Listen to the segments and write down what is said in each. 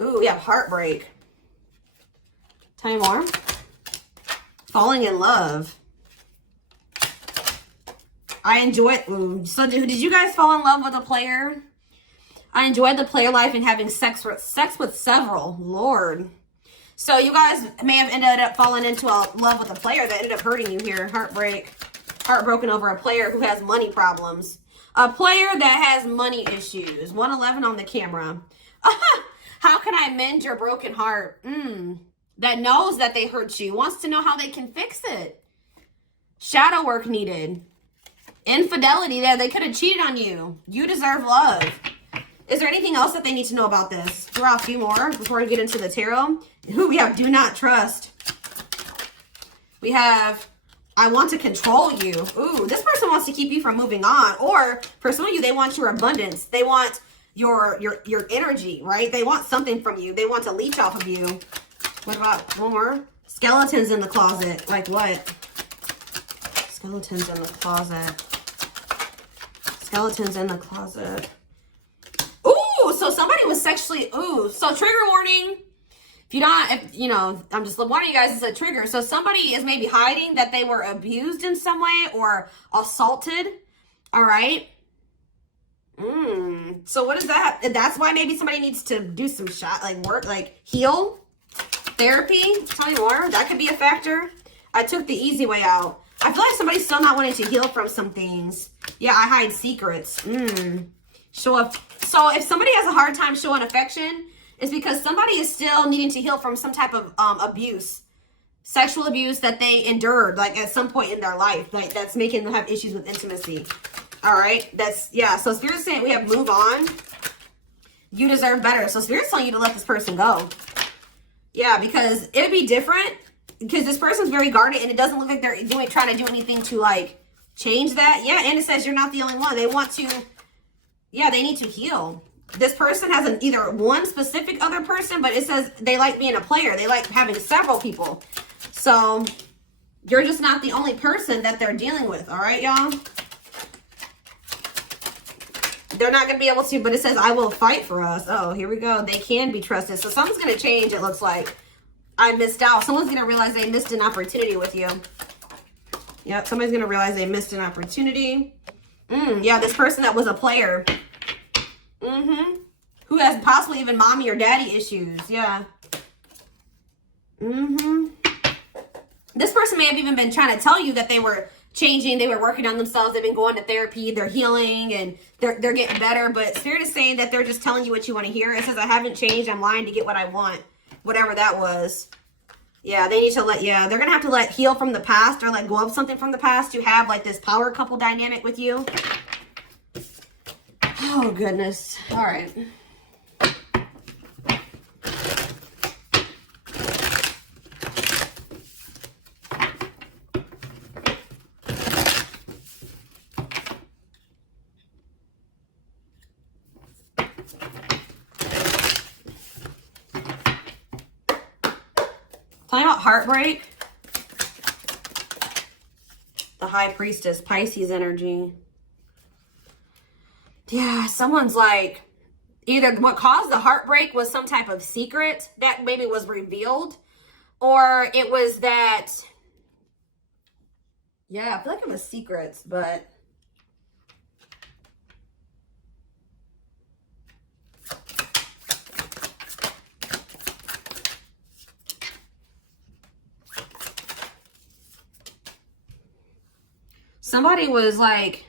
Ooh, we have heartbreak. Tell me more. Falling in love. I enjoy it. Ooh. So did you guys fall in love with a player? I enjoyed the player life and having sex with several. Lord. So you guys may have ended up falling into a love with a player that ended up hurting you here. Heartbreak. Heartbroken over a player who has money problems. A player that has money issues. 111 on the camera. How can I mend your broken heart? That knows that they hurt you. Wants to know how they can fix it. Shadow work needed. Infidelity. They could have cheated on you. You deserve love. Is there anything else that they need to know about this? Throw out a few more before we get into the tarot. Who we have? Do not trust. We have, I want to control you. Ooh, this person wants to keep you from moving on. Or for some of you, they want your abundance. They want your energy, right? They want something from you. They want to leech off of you. What about one more? Skeletons in the closet. Like what? Skeletons in the closet. Skeletons in the closet. Ooh, so somebody was sexually, so trigger warning. If you know, I'm just warning you guys, it's a trigger. So somebody is maybe hiding that they were abused in some way or assaulted. All right. So what is that? That's why maybe somebody needs to do some work, like heal, therapy. Tell me more. That could be a factor. I took the easy way out. I feel like somebody's still not wanting to heal from some things. Yeah, I hide secrets. So if somebody has a hard time showing affection, it's because somebody is still needing to heal from some type of abuse, sexual abuse that they endured, like at some point in their life, like that's making them have issues with intimacy. All right, so Spirit's saying we have move on. You deserve better. So Spirit's telling you to let this person go. Yeah, because it'd be different because this person's very guarded and it doesn't look like they're trying to do anything to like change that. Yeah, and it says you're not the only one. They want to, they need to heal. This person has either one specific other person, but it says they like being a player. They like having several people. So you're just not the only person that they're dealing with. All right, y'all? They're not going to be able to, but it says, I will fight for us. Oh, here we go. They can be trusted. So something's going to change, it looks like. I missed out. Someone's going to realize they missed an opportunity with you. Yep, somebody's going to realize they missed an opportunity. Yeah, this person that was a player. Who has possibly even mommy or daddy issues. Yeah. This person may have even been trying to tell you that they were changing, they were working on themselves, they've been going to therapy, they're healing, and they're getting better, but Spirit is saying that they're just telling you what you want to hear. It says, I haven't changed, I'm lying to get what I want. Whatever that was. Yeah, they need to they're going to have to heal from the past or let go of something from the past to have like this power couple dynamic with you. Oh, goodness. All right. Talking about heartbreak. The High Priestess, Pisces energy. Yeah, someone's like, either what caused the heartbreak was some type of secret that maybe was revealed, or it was that, yeah, I feel like it was secrets, but somebody was like,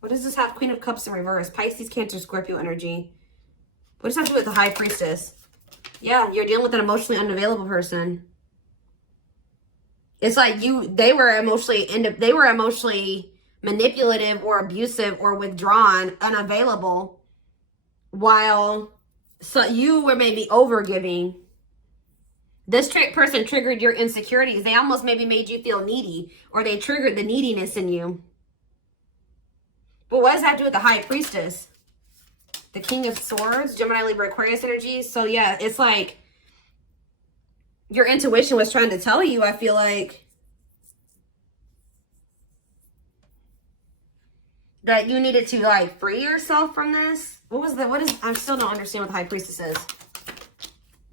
what does this have? Queen of Cups in reverse. Pisces, Cancer, Scorpio energy. What does that have to do with the High Priestess? Yeah, you're dealing with an emotionally unavailable person. It's like they were emotionally manipulative or abusive or withdrawn, unavailable, while you were maybe overgiving. This person triggered your insecurities. They almost maybe made you feel needy, or they triggered the neediness in you. But what does that do with the High Priestess? The King of Swords, Gemini, Libra, Aquarius energy. So yeah, it's like your intuition was trying to tell you, I feel like, that you needed to free yourself from this. I still don't understand what the High Priestess is.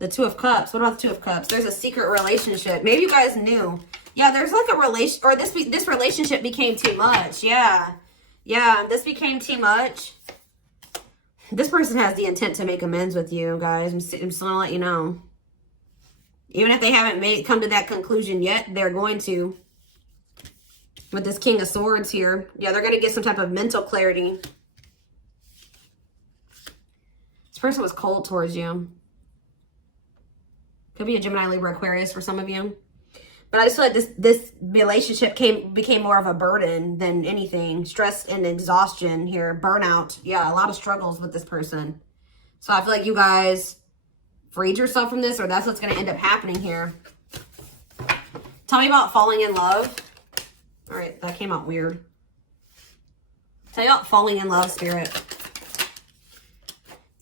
The Two of Cups. What about the Two of Cups? There's a secret relationship. Maybe you guys knew. Yeah, there's like a relation, or this relationship became too much. Yeah. Yeah, this became too much. This person has the intent to make amends with you, guys. I'm just gonna let you know. Even if they haven't come to that conclusion yet, they're going to. With this King of Swords here. Yeah, they're going to get some type of mental clarity. This person was cold towards you. Could be a Gemini, Libra, Aquarius for some of you. But I just feel like this relationship became more of a burden than anything. Stress and exhaustion here. Burnout. Yeah, a lot of struggles with this person. So I feel like you guys freed yourself from this, or that's what's going to end up happening here. Tell me about falling in love. All right, that came out weird. Tell you about falling in love, Spirit.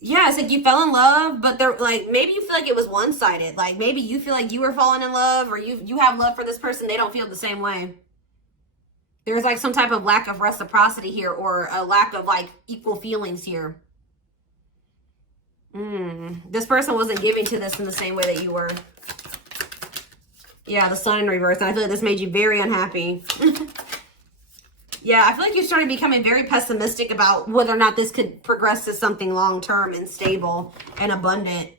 Yeah, it's like you fell in love, but they're like, maybe you feel like it was one-sided. Like maybe you feel like you were falling in love, or you have love for this person. They don't feel the same way. There's like some type of lack of reciprocity here, or a lack of like equal feelings here. This person wasn't giving to this in the same way that you were. Yeah, the Sun in reverse. And I feel like this made you very unhappy. Yeah, I feel like you started becoming very pessimistic about whether or not this could progress to something long-term and stable and abundant.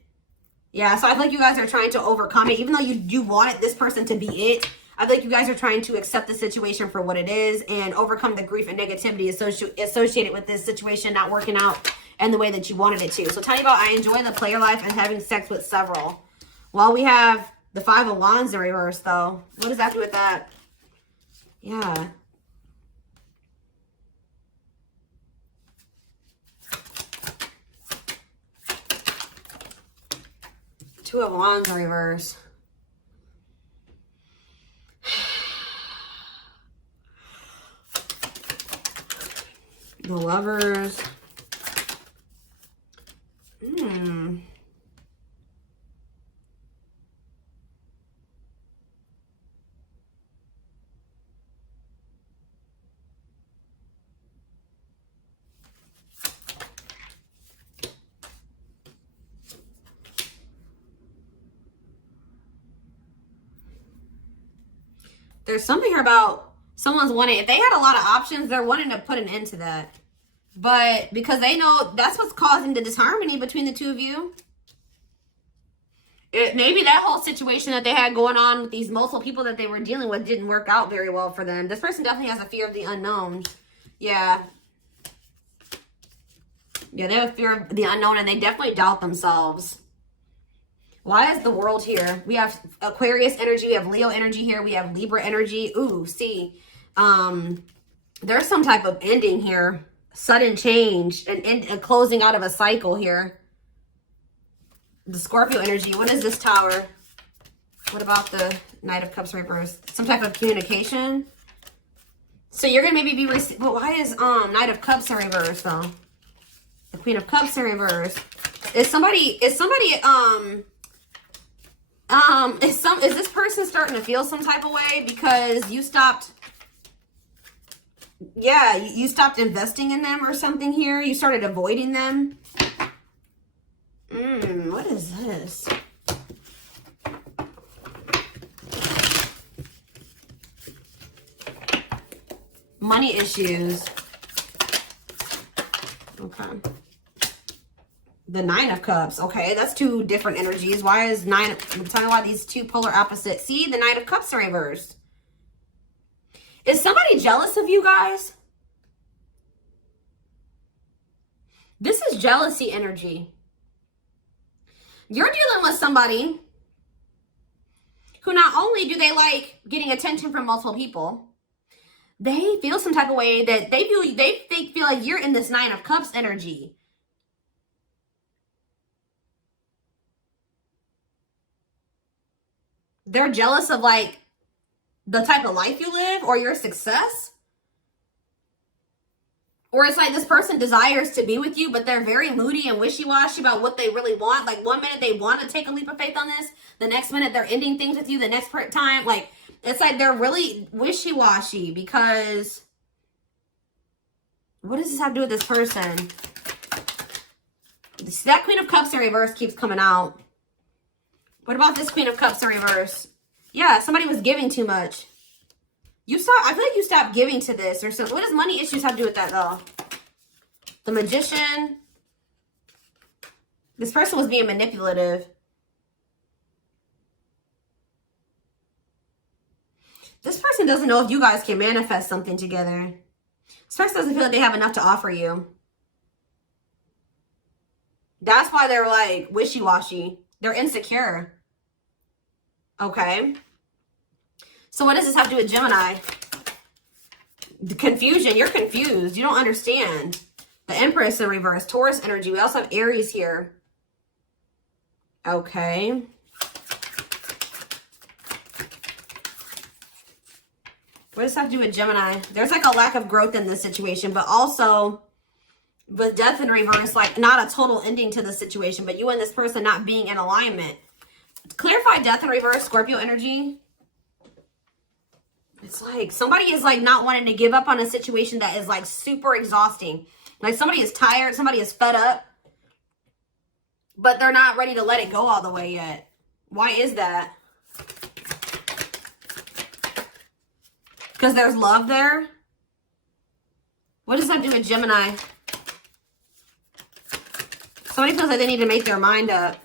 Yeah, so I feel like you guys are trying to overcome it. Even though you wanted this person to be it, I feel like you guys are trying to accept the situation for what it is and overcome the grief and negativity associated with this situation not working out and the way that you wanted it to. So tell me about I enjoy the player life and having sex with several. Well, we have the Five of Wands in reverse, though. What does that do with that? Yeah. Two of Wands in reverse. The Lovers. There's something here about someone's wanting, if they had a lot of options, they're wanting to put an end to that. But because they know that's what's causing the disharmony between the two of you. Maybe that whole situation that they had going on with these multiple people that they were dealing with didn't work out very well for them. This person definitely has a fear of the unknown. Yeah. Yeah, they have a fear of the unknown, and they definitely doubt themselves. Why is the World here? We have Aquarius energy. We have Leo energy here. We have Libra energy. Ooh, see. There's some type of ending here. Sudden change. And a closing out of a cycle here. The Scorpio energy. What is this Tower? What about the Knight of Cups reverse? Some type of communication. So you're going to maybe be... But why is Knight of Cups in reverse, though? The Queen of Cups in reverse. Is this person starting to feel some type of way because you stopped, yeah, you stopped investing in them or something here? You started avoiding them? What is this? Money issues. Okay. The Nine of Cups. Okay, that's two different energies. Why is Nine... Tell me why these two polar opposites. See, the Knight of Cups are reversed. Is somebody jealous of you guys? This is jealousy energy. You're dealing with somebody who not only do they like getting attention from multiple people, they feel some type of way that they feel like you're in this Nine of Cups energy. They're jealous of like the type of life you live or your success. Or it's like this person desires to be with you, but they're very moody and wishy-washy about what they really want. Like one minute they want to take a leap of faith on this. The next minute they're ending things with you. The next time, like, it's like they're really wishy-washy because... What does this have to do with this person? That Queen of Cups in reverse keeps coming out. What about this Queen of Cups in reverse? Yeah, somebody was giving too much. I feel like you stopped giving to this or something. What does money issues have to do with that, though? The Magician. This person was being manipulative. This person doesn't know if you guys can manifest something together. This person doesn't feel like they have enough to offer you. That's why they're like wishy-washy. They're insecure. Okay. So what does this have to do with Gemini? The confusion. You're confused. You don't understand. The Empress in reverse. Taurus energy. We also have Aries here. Okay. What does that have to do with Gemini? There's like a lack of growth in this situation, but also with Death in reverse, like not a total ending to the situation, but you and this person not being in alignment. Clarify Death in reverse, Scorpio energy. It's like somebody is like not wanting to give up on a situation that is like super exhausting. Like somebody is tired, somebody is fed up, but they're not ready to let it go all the way yet. Why is that? Because there's love there. What does that do with Gemini? Somebody feels like they need to make their mind up.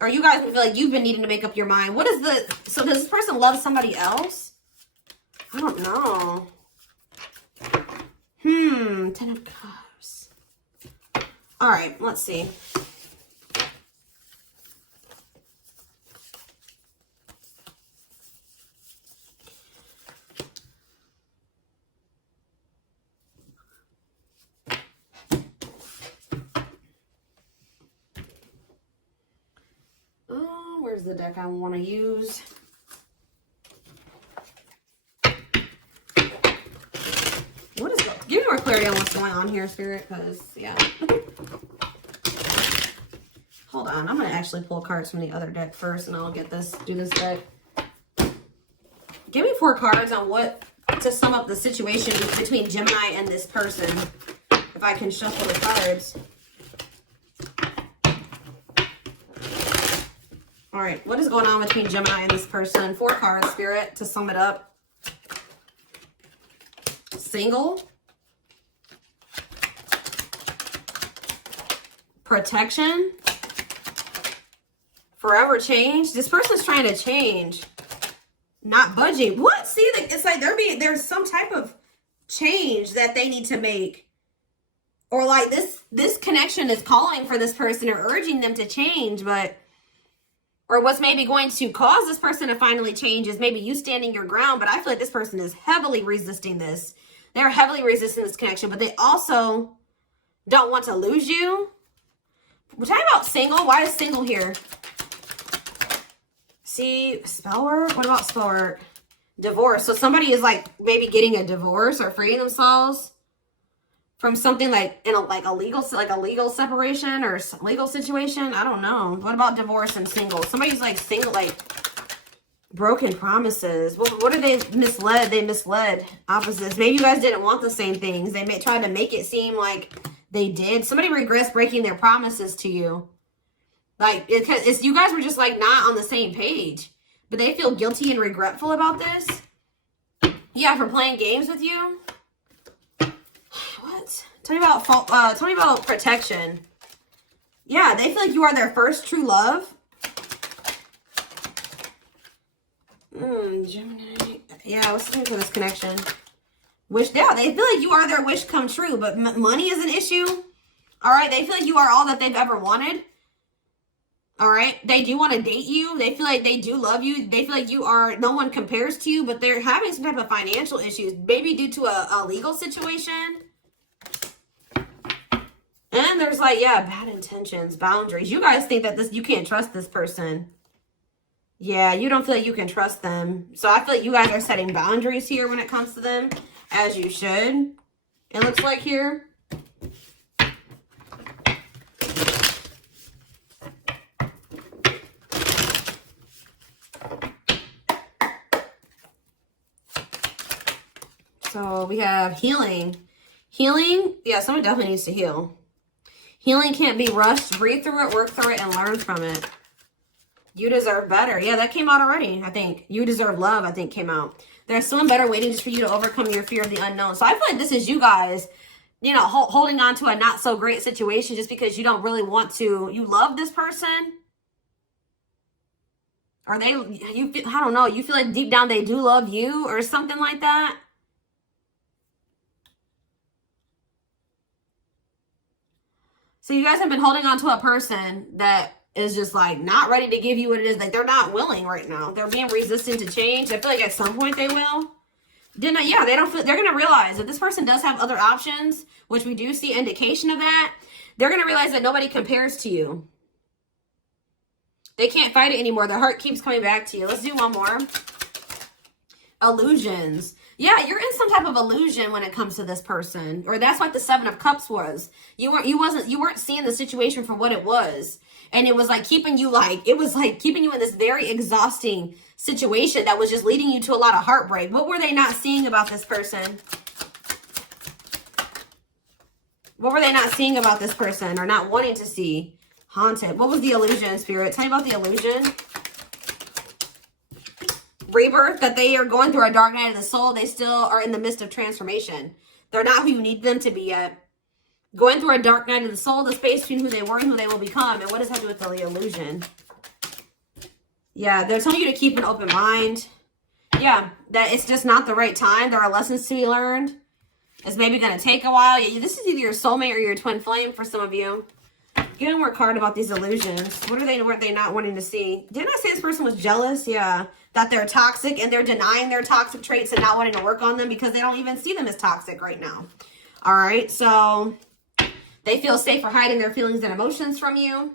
Or you guys feel like you've been needing to make up your mind. What is the... So does this person love somebody else? I don't know. 10 of Cups. All right, let's see. Where's the deck I want to use? What is that? Give me more clarity on what's going on here, Spirit, because, yeah. Hold on. I'm going to actually pull cards from the other deck first, and I'll do this deck. Give me 4 cards on what to sum up the situation between Gemini and this person. If I can shuffle the cards. All right, what is going on between Gemini and this person? 4 cards, Spirit, to sum it up. Single. Protection. Forever change. This person's trying to change. Not budging. What? See, it's like there's some type of change that they need to make. Or like this connection is calling for this person or urging them to change, but... Or what's maybe going to cause this person to finally change is maybe you standing your ground. But I feel like this person is heavily resisting this. They're heavily resisting this connection. But they also don't want to lose you. We're talking about single. Why is single here? See, spell work? What about spell work? Divorce. So somebody is like maybe getting a divorce or freeing themselves from something like in a legal separation or legal situation. I don't know. What about divorce and single? Somebody's like single, like broken promises. What are they misled? They misled opposites. Maybe you guys didn't want the same things. They tried to make it seem like they did. Somebody regrets breaking their promises to you. Like it's you guys were just like not on the same page, but they feel guilty and regretful about this. Yeah, for playing games with you. Tell me about protection. Yeah, they feel like you are their first true love. Gemini. Yeah, what's the thing for this connection? Wish. Yeah, they feel like you are their wish come true, but money is an issue. All right, they feel like you are all that they've ever wanted. All right, they do want to date you. They feel like they do love you. They feel like you are, no one compares to you, but they're having some type of financial issues, maybe due to a legal situation. And there's like, yeah, bad intentions, boundaries. You guys think that you can't trust this person. Yeah, you don't feel like you can trust them. So I feel like you guys are setting boundaries here when it comes to them, as you should. It looks like here. So we have healing. Healing, yeah, someone definitely needs to heal. Healing can't be rushed. Breathe through it, work through it, and learn from it. You deserve better. Yeah, that came out already, I think. You deserve love, I think, came out. There's someone better waiting just for you to overcome your fear of the unknown. So I feel like this is you guys, you know, holding on to a not so great situation just because you don't really want to. You love this person. Or I don't know, you feel like deep down they do love you or something like that. So you guys have been holding on to a person that is just like not ready to give you what it is. Like they're not willing right now. They're being resistant to change. I feel like at some point they will. Yeah, they don't feel, they're going to realize that this person does have other options, which we do see indication of that. They're going to realize that nobody compares to you. They can't fight it anymore. Their heart keeps coming back to you. Let's do one more. Illusions. Yeah, you're in some type of illusion when it comes to this person. Or that's what the Seven of Cups was. You weren't seeing the situation for what it was. And it was like keeping you in this very exhausting situation that was just leading you to a lot of heartbreak. What were they not seeing about this person? What were they not seeing about this person or not wanting to see? Haunted. What was the illusion, Spirit? Tell me about the illusion. Rebirth, that they are going through a dark night of the soul. They still are in the midst of transformation. They're not who you need them to be yet. Going through a dark night of the soul, the space between who they were and who they will become. And what does that do with the illusion? Yeah, they're telling you to keep an open mind. Yeah, that it's just not the right time. There are lessons to be learned. It's maybe going to take a while. Yeah, this is either your soulmate or your twin flame for some of you. Get one more card about these illusions. What are they not wanting to see? Didn't I say this person was jealous? Yeah. That they're toxic and they're denying their toxic traits and not wanting to work on them because they don't even see them as toxic right now. All right. So they feel safe for hiding their feelings and emotions from you.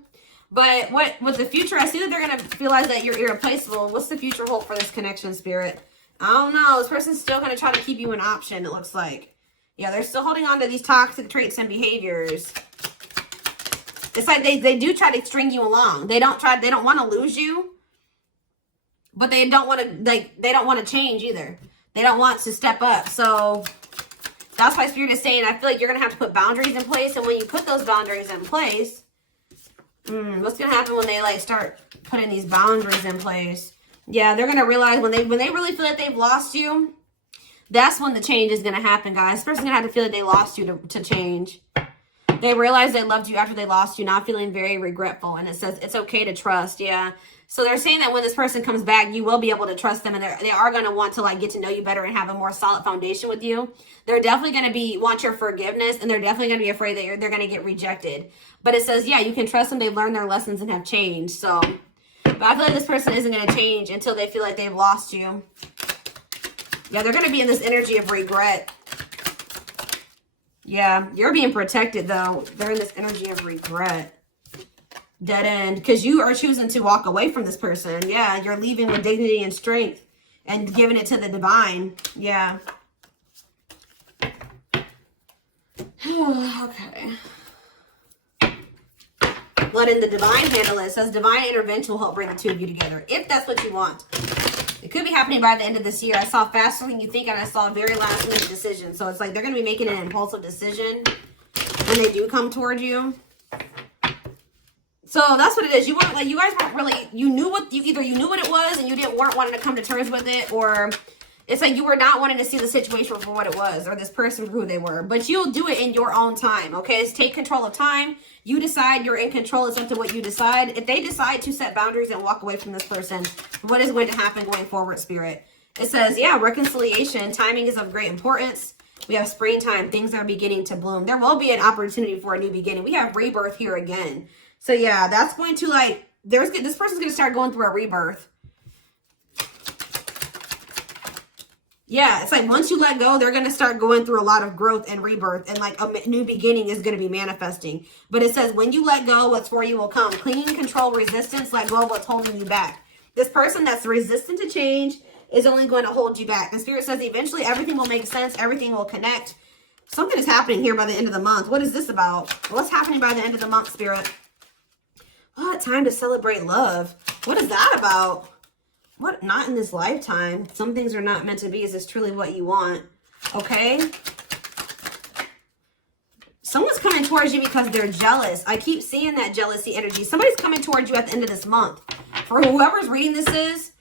But with the future, I see that they're going to realize that you're irreplaceable. What's the future hold for this connection, Spirit? I don't know. This person's still going to try to keep you an option, it looks like. Yeah, they're still holding on to these toxic traits and behaviors. It's like they do try to string you along. They don't want to lose you, but they don't want to change either. They don't want to step up. So that's why Spirit is saying, I feel like you're going to have to put boundaries in place. And when you put those boundaries in place, what's going to happen when they start putting these boundaries in place? Yeah, they're going to realize when they really feel like they've lost you, that's when the change is going to happen, guys. This person's going to have to feel like they lost you to change. They realized they loved you after they lost you, not feeling very regretful. And it says it's okay to trust. Yeah. So they're saying that when this person comes back, you will be able to trust them. And they are going to want to get to know you better and have a more solid foundation with you. They're definitely going to want your forgiveness. And they're definitely going to be afraid that they're going to get rejected. But it says, yeah, you can trust them. They've learned their lessons and have changed. So, but I feel like this person isn't going to change until they feel like they've lost you. Yeah, they're going to be in this energy of regret. Yeah, you're being protected, though. They're in this energy of regret. Dead end. Because you are choosing to walk away from this person. Yeah, you're leaving with dignity and strength. And giving it to the divine. Yeah. Okay. Letting the divine handle it. It says divine intervention will help bring the two of you together. If that's what you want. It could be happening by the end of this year. I saw faster than you think, and I saw a very last minute decision. So it's like they're going to be making an impulsive decision when they do come toward you. So that's what it is. You guys weren't really, you knew what it was and you weren't wanting to come to terms with it, or it's like you were not wanting to see the situation for what it was or this person for who they were. But you'll do it in your own time, okay? It's take control of time. You decide, you're in control. It's up to what you decide. If they decide to set boundaries and walk away from this person, what is going to happen going forward, Spirit? It says, yeah, reconciliation. Timing is of great importance. We have springtime. Things are beginning to bloom. There will be an opportunity for a new beginning. We have rebirth here again. So, yeah, that's going to, this person's going to start going through a rebirth. Yeah, it's like once you let go, they're going to start going through a lot of growth and rebirth, and a new beginning is going to be manifesting. But it says when you let go, what's for you will come. Clinging, control, resistance, let go of what's holding you back. This person that's resistant to change is only going to hold you back. The Spirit says eventually everything will make sense. Everything will connect. Something is happening here by the end of the month. What is this about? What's happening by the end of the month, Spirit? What? Time to celebrate love. What is that about? What? Not in this lifetime. Some things are not meant to be. Is this truly what you want? Okay. Someone's coming towards you because they're jealous. I keep seeing that jealousy energy. Somebody's coming towards you at the end of this month. For whoever's reading this is,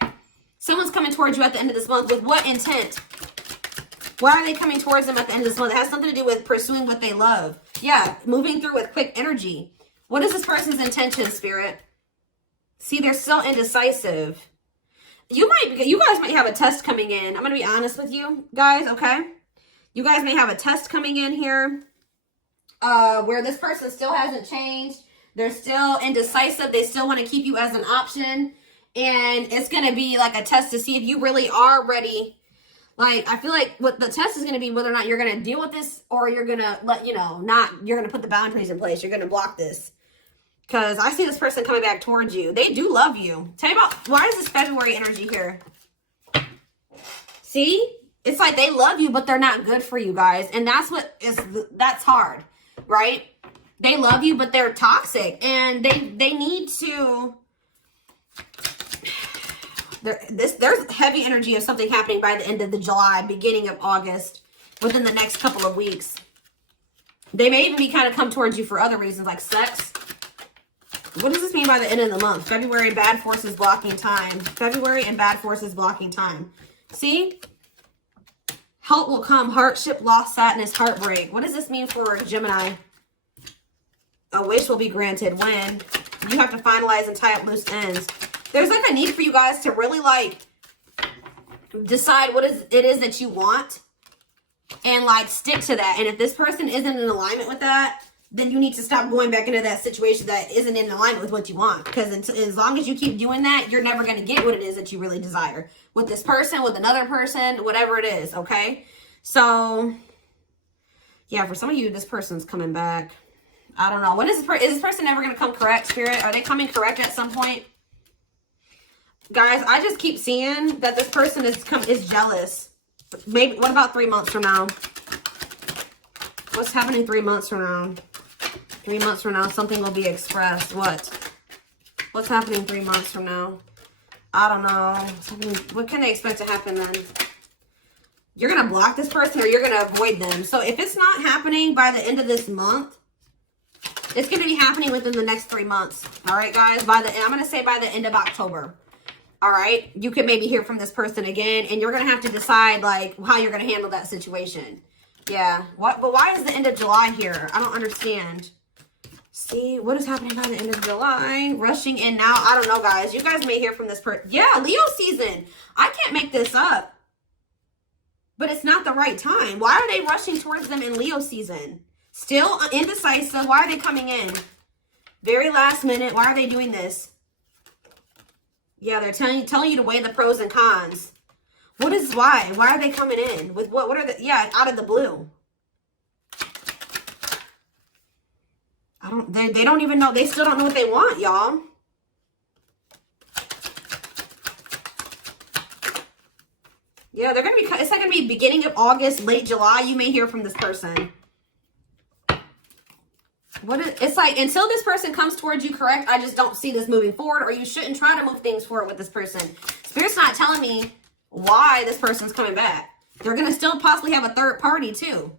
someone's coming towards you at the end of this month. With what intent? Why are they coming towards them at the end of this month? It has something to do with pursuing what they love. Yeah, moving through with quick energy. What is this person's intention, Spirit? See, they're still indecisive. You guys might have a test coming in. I'm going to be honest with you guys, okay? You guys may have a test coming in here where this person still hasn't changed. They're still indecisive. They still want to keep you as an option. And it's going to be like a test to see if you really are ready. Like, I feel like what the test is going to be whether or not you're going to deal with this, or you're going to let, you're going to put the boundaries in place. You're going to block this. Because I see this person coming back towards you. They do love you. Tell me about, why is this February energy here? See? It's like they love you, but they're not good for you guys. And that's hard, right? They love you, but they're toxic. And they need to, there's heavy energy of something happening by the end of the July, beginning of August, within the next couple of weeks. They may even be kind of come towards you for other reasons, like sex. What does this mean by the end of the month? February, bad forces blocking time. February and bad forces blocking time. See? Help will come. Hardship, loss, sadness, heartbreak. What does this mean for Gemini? A wish will be granted when you have to finalize and tie up loose ends. There's like a need for you guys to really like decide what it is that you want and like stick to that. And if this person isn't in alignment with that, then you need to stop going back into that situation that isn't in alignment with what you want. Because as long as you keep doing that, you're never going to get what it is that you really desire. With this person, with another person, whatever it is, okay? So, yeah, for some of you, this person's coming back. I don't know. Is this person ever going to come correct, Spirit? Are they coming correct at some point? Guys, I just keep seeing that this person is jealous. Maybe, what about 3 months from now? What's happening 3 months from now? 3 months from now, something will be expressed. What? What's happening 3 months from now? I don't know. What can they expect to happen then? You're going to block this person or you're going to avoid them. So if it's not happening by the end of this month, it's going to be happening within the next 3 months. All right, guys? I'm going to say by the end of October. All right? You could maybe hear from this person again, and you're going to have to decide, like, how you're going to handle that situation. Yeah. But why is the end of July here? I don't understand. See, what is happening by the end of July? Rushing in now. I don't know, guys. You guys may hear from this person. Yeah, Leo season. I can't make this up. But it's not the right time. Why are they rushing towards them in Leo season? Still indecisive. Why are they coming in? Very last minute. Why are they doing this? Yeah, they're telling you to weigh the pros and cons. What is why? Why are they coming in? With what are the, yeah, out of the blue. They don't even know. They still don't know what they want, y'all. Yeah, they're going to be, it's like going to be beginning of August, late July. You may hear from this person. It's like, until this person comes towards you correct, I just don't see this moving forward, or you shouldn't try to move things forward with this person. Spirit's not telling me why this person's coming back. They're going to still possibly have a third party too.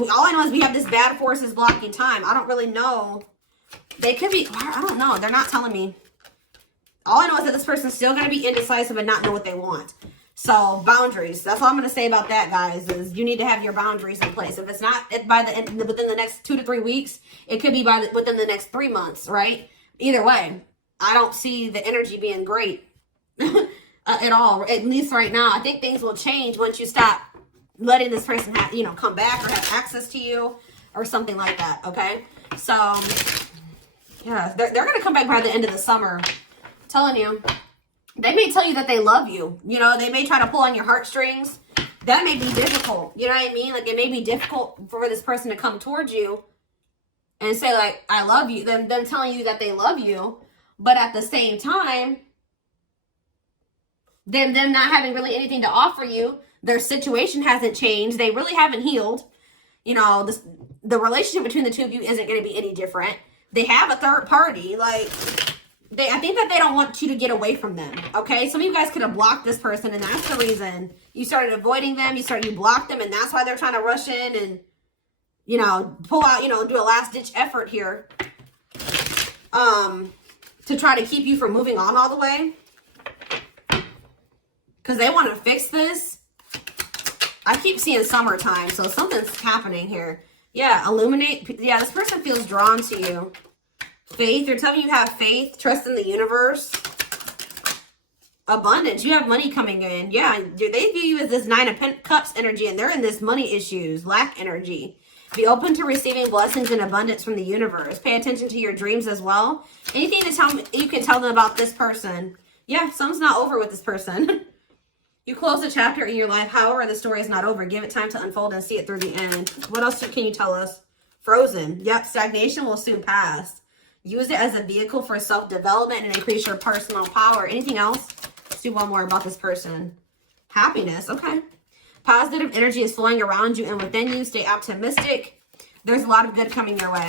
All I know is we have this bad forces blocking time. I don't really know. They could be, I don't know. They're not telling me. All I know is that this person's still going to be indecisive and not know what they want. So, boundaries. That's all I'm going to say about that, guys, is you need to have your boundaries in place. If it's not within the next 2 to 3 weeks, it could be within the next 3 months, right? Either way, I don't see the energy being great at all, at least right now. I think things will change once you stop letting this person come back or have access to you or something like that, okay? So, yeah, they're going to come back by the end of the summer. I'm telling you. They may tell you that they love you. You know, they may try to pull on your heartstrings. That may be difficult. You know what I mean? Like, it may be difficult for this person to come towards you and say, like, I love you. Them telling you that they love you. But at the same time, them not having really anything to offer you. Their situation hasn't changed. They really haven't healed. You know, the relationship between the two of you isn't going to be any different. They have a third party. Like, I think that they don't want you to get away from them. Okay? Some of you guys could have blocked this person, and that's the reason you started avoiding them. You blocked them, and that's why they're trying to rush in. And you know, pull out, you know, do a last ditch effort here to try to keep you from moving on all the way. Because they want to fix this. I keep seeing summertime, so something's happening here. Yeah, illuminate. Yeah, this person feels drawn to you. Faith. They're telling you have faith, trust in the universe. Abundance. You have money coming in. Yeah, they view you as this 9 of Cups energy, and they're in this money issues, lack energy. Be open to receiving blessings and abundance from the universe. Pay attention to your dreams as well. Anything to tell me, you can tell them about this person. Yeah, something's not over with this person. You close a chapter in your life. However, the story is not over. Give it time to unfold and see it through the end. What else can you tell us? Frozen. Yep, stagnation will soon pass. Use it as a vehicle for self-development and increase your personal power. Anything else? Let's do one more about this person. Happiness. Okay. Positive energy is flowing around you and within you. Stay optimistic. There's a lot of good coming your way.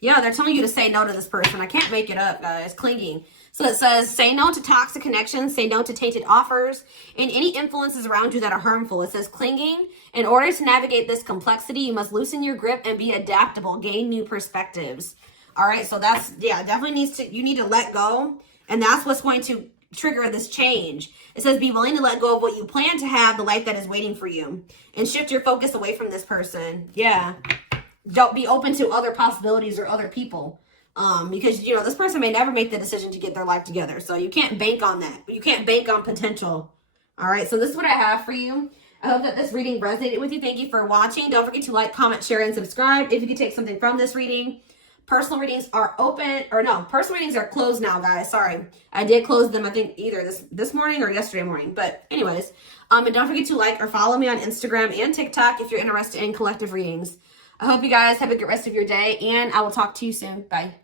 Yeah, they're telling you to say no to this person. I can't make it up, guys. Clinging. So it says, say no to toxic connections, say no to tainted offers, and any influences around you that are harmful. It says clinging. In order to navigate this complexity, you must loosen your grip and be adaptable, gain new perspectives. All right, so that's, yeah, definitely needs to, you need to let go, and that's what's going to trigger this change. It says, be willing to let go of what you plan to have, the life that is waiting for you, and shift your focus away from this person. Yeah. Don't be open to other possibilities or other people. Because, you know, this person may never make the decision to get their life together. So you can't bank on that. You can't bank on potential. All right. So this is what I have for you. I hope that this reading resonated with you. Thank you for watching. Don't forget to like, comment, share, and subscribe if you could take something from this reading. Personal readings are open, or no, personal readings are closed now, guys. Sorry. I did close them, I think, either this morning or yesterday morning. But anyways, and don't forget to like or follow me on Instagram and TikTok if you're interested in collective readings. I hope you guys have a good rest of your day, and I will talk to you soon. Bye.